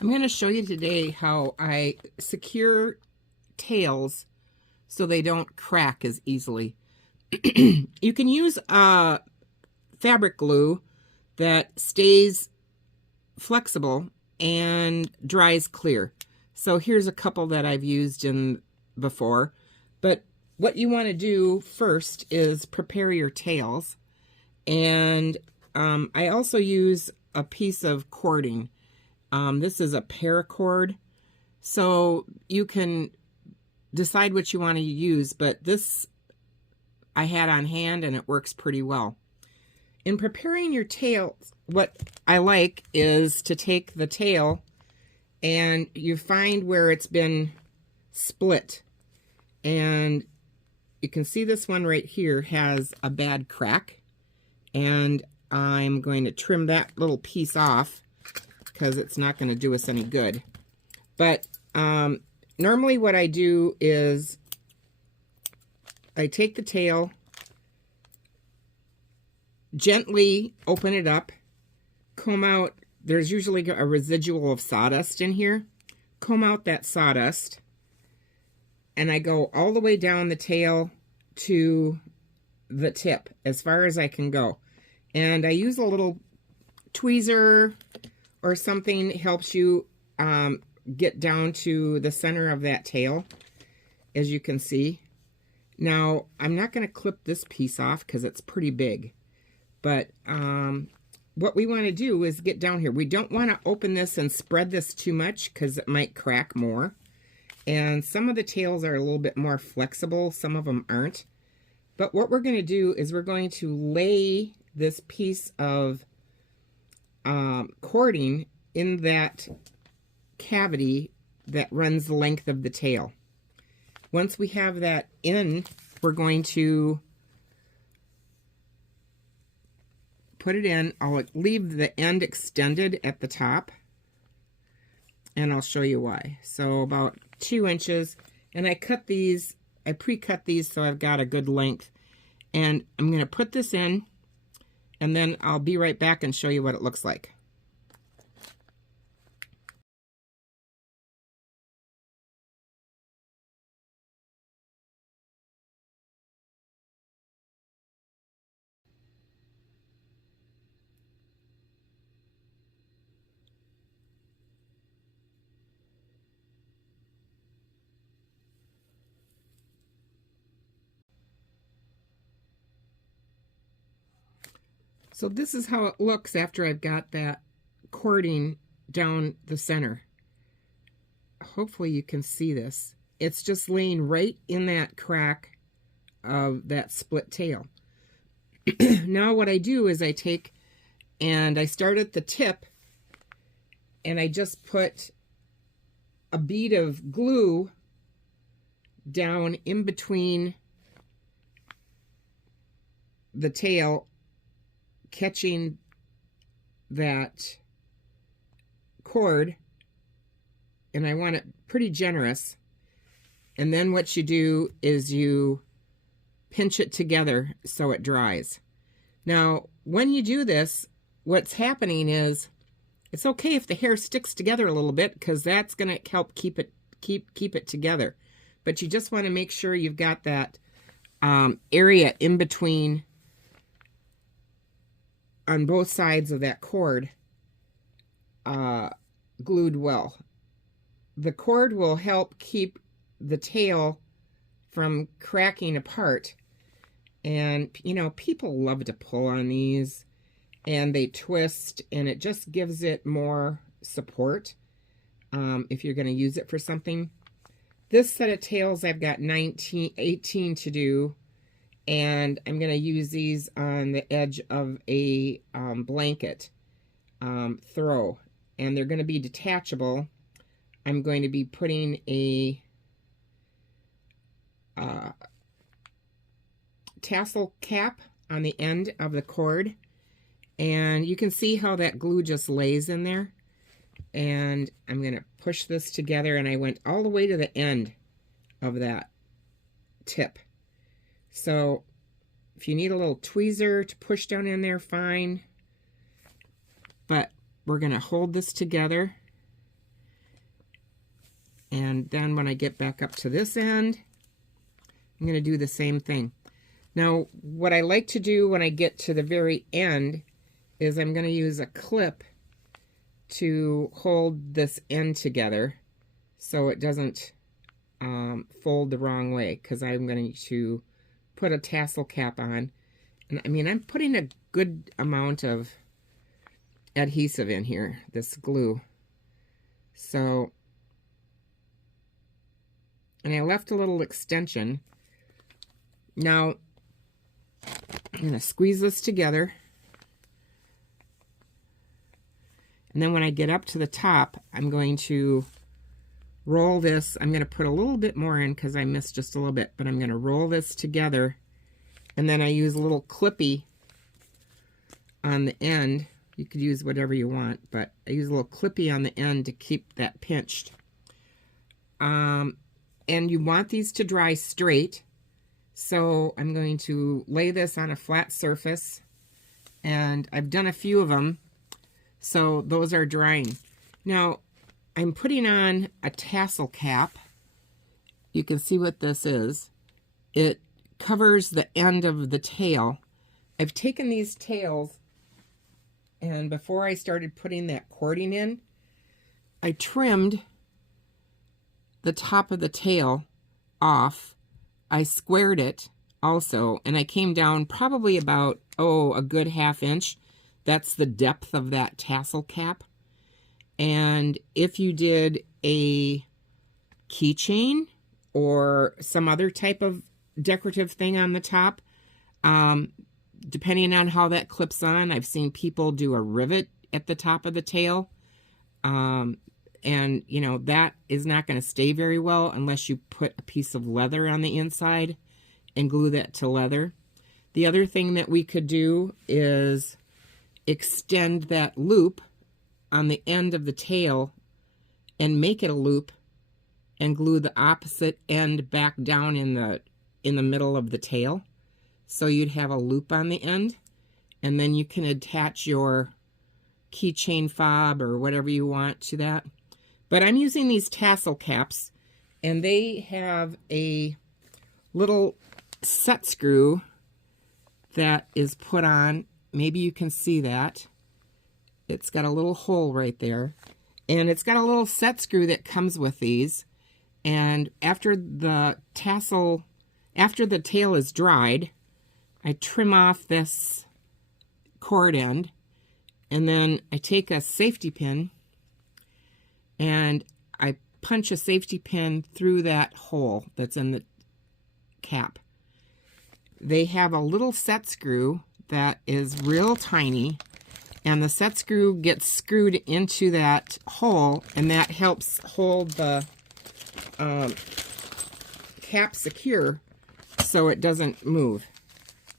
I'm going to show you today how I secure tails so they don't crack as easily. You can use fabric glue that stays flexible and dries clear. So here's a couple that I've used in before. But what you want to do first is prepare your tails. And I also use a piece of cording. This is a paracord, so you can decide what you want to use, but this I had on hand and it works pretty well. In preparing your tail, what I like is to take the tail and you find where it's been split. And you can see this one right here has a bad crack. And I'm going to trim that little piece off because it's not going to do us any good. But normally what I do is I take the tail, gently open it up, comb out, there's usually a residual of sawdust in here, comb out that sawdust, and I go all the way down the tail to the tip as far as I can go. And I use a little tweezer or something, helps you get down to the center of that tail, as you can see. Now, I'm not going to clip this piece off because it's pretty big. But what we want to do is get down here. We don't want to open this and spread this too much because it might crack more. And some of the tails are a little bit more flexible. Some of them aren't. But what we're going to do is we're going to lay this piece of cording in that cavity that runs the length of the tail. Once we have that in, we're going to put it in. I'll leave the end extended at the top, and I'll show you why. So about 2 inches, and I cut these, I pre-cut these so I've got a good length. And I'm going to put this in, and then I'll be right back and show you what it looks like. So this is how it looks after I've got that cording down the center. Hopefully you can see this. It's just laying right in that crack of that split tail. Now what I do is I take and I start at the tip and I just put a bead of glue down in between the tail, catching that cord, and I want it pretty generous. And then what you do is you pinch it together so it dries. Now, when you do this, what's happening is it's okay if the hair sticks together a little bit because that's going to help keep it together. But you just want to make sure you've got that area in between on both sides of that cord glued well. The cord will help keep the tail from cracking apart. And, you know, people love to pull on these and they twist, and it just gives it more support if you're going to use it for something. This set of tails, I've got 18 to do, and I'm going to use these on the edge of a blanket throw, and they're going to be detachable. I'm going to be putting a tassel cap on the end of the cord, and you can see how that glue just lays in there. And I'm going to push this together, and I went all the way to the end of that tip. So if you need a little tweezer to push down in there, fine. But we're going to hold this together And then when I get back up to this end, I'm going to do the same thing. Now, what I like to do when I get to the very end is I'm going to use a clip to hold this end together so it doesn't fold the wrong way, because I'm going to put a tassel cap on. And I mean, I'm putting a good amount of adhesive in here, this glue. So, and I left a little extension. Now, I'm going to squeeze this together. And then when I get up to the top, I'm going to roll this. I'm going to put a little bit more in because I missed just a little bit, but I'm going to roll this together. And then I use a little clippy on the end. You could use whatever you want, but I use a little clippy on the end to keep that pinched. And you want these to dry straight. So I'm going to lay this on a flat surface, and I've done a few of them, so those are drying. Now, I'm putting on a tassel cap. You can see what this is. It covers the end of the tail. I've taken these tails, and before I started putting that cording in, I trimmed the top of the tail off. I squared it also, and I came down probably about, a good ½ inch. That's the depth of that tassel cap. And if you did a keychain or some other type of decorative thing on the top, depending on how that clips on, I've seen people do a rivet at the top of the tail. And, you know, that is not going to stay very well unless you put a piece of leather on the inside and glue that to leather. The other thing that we could do is extend that loop on the end of the tail and make it a loop and glue the opposite end back down in the middle of the tail. So you'd have a loop on the end, and then you can attach your keychain fob or whatever you want to that. But I'm using these tassel caps, and they have a little set screw that is put on. Maybe you can see that. It's got a little hole right there. And it's got a little set screw that comes with these. And after the tail is dried, I trim off this cord end, and then I take a safety pin and I punch a safety pin through that hole that's in the cap. They have a little set screw that is real tiny, and the set screw gets screwed into that hole, and that helps hold the cap secure so it doesn't move.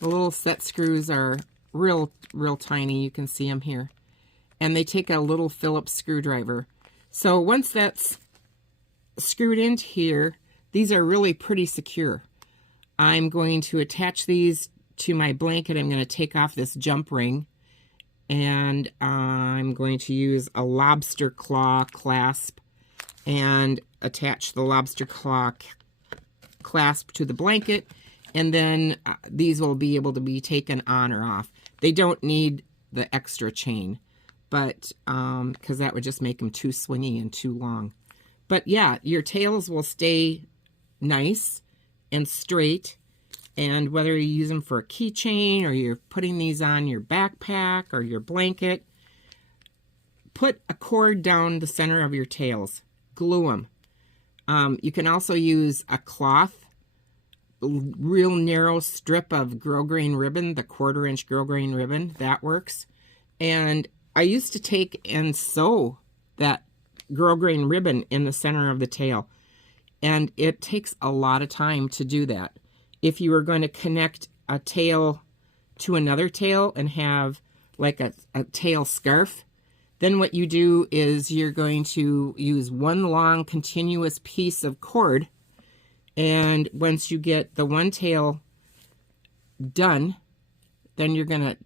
The little set screws are real tiny. You can see them here. And they take a little Phillips screwdriver. So once that's screwed into here, these are really pretty secure. I'm going to attach these to my blanket. I'm going to take off this jump ring, and I'm going to use a lobster claw clasp and attach the lobster claw clasp to the blanket, and then these will be able to be taken on or off. They don't need the extra chain, but because that would just make them too swingy and too long. But yeah, your tails will stay nice and straight, and whether you use them for a keychain or you're putting these on your backpack or your blanket, put a cord down the center of your tails. Glue them. You can also use a cloth, real narrow strip of grosgrain ribbon, the 1/4 inch grosgrain ribbon. That works. And I used to take and sew that grosgrain ribbon in the center of the tail, and it takes a lot of time to do that. If you were going to connect a tail to another tail and have like a tail scarf, then what you do is you're going to use one long continuous piece of cord, and once you get the one tail done, then you're going to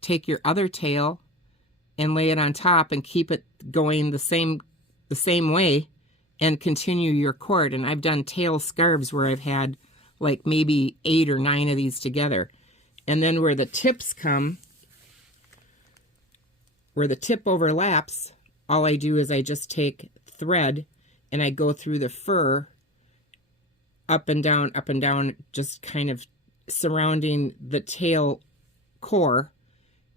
take your other tail and lay it on top and keep it going the same way, and continue your cord. And I've done tail scarves where I've had like maybe 8 or 9 of these together. And then where the tips come, where the tip overlaps, all I do is I just take thread and I go through the fur up and down, just kind of surrounding the tail core,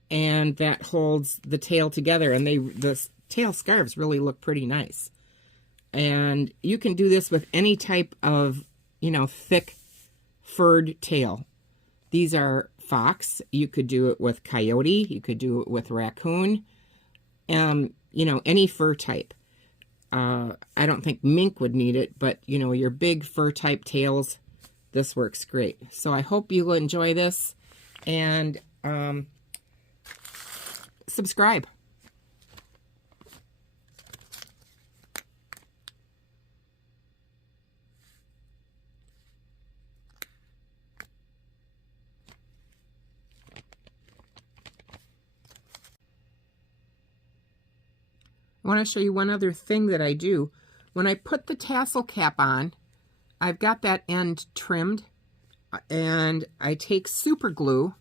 and that holds the tail together, and the tail scarves really look pretty nice. And you can do this with any type of, you know, thick furred tail. These are fox. You could do it with coyote. You could do it with raccoon. You know, any fur type. I don't think mink would need it, but, you know, your big fur type tails, this works great. So I hope you will enjoy this, and subscribe. I want to show you one other thing that I do. When I put the tassel cap on, I've got that end trimmed, and I take super glue,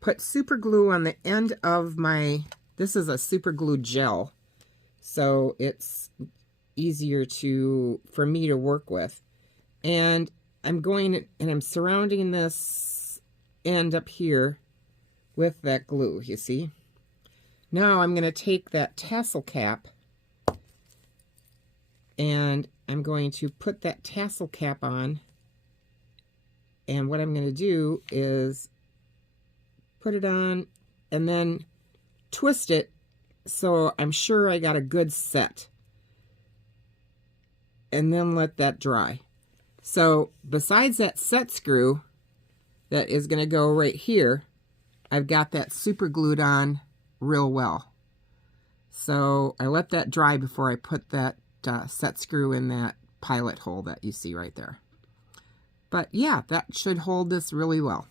put super glue on the end of my, this is a super glue gel, so it's easier for me to work with. And I'm going and I'm surrounding this end up here with that glue, you see. Now I'm going to take that tassel cap and I'm going to put that tassel cap on, and what I'm going to do is put it on and then twist it so I'm sure I got a good set, and then let that dry. So besides that set screw that is going to go right here, I've got that super glued on real well. So I let that dry before I put that set screw in that pilot hole that you see right there. But yeah, that should hold this really well.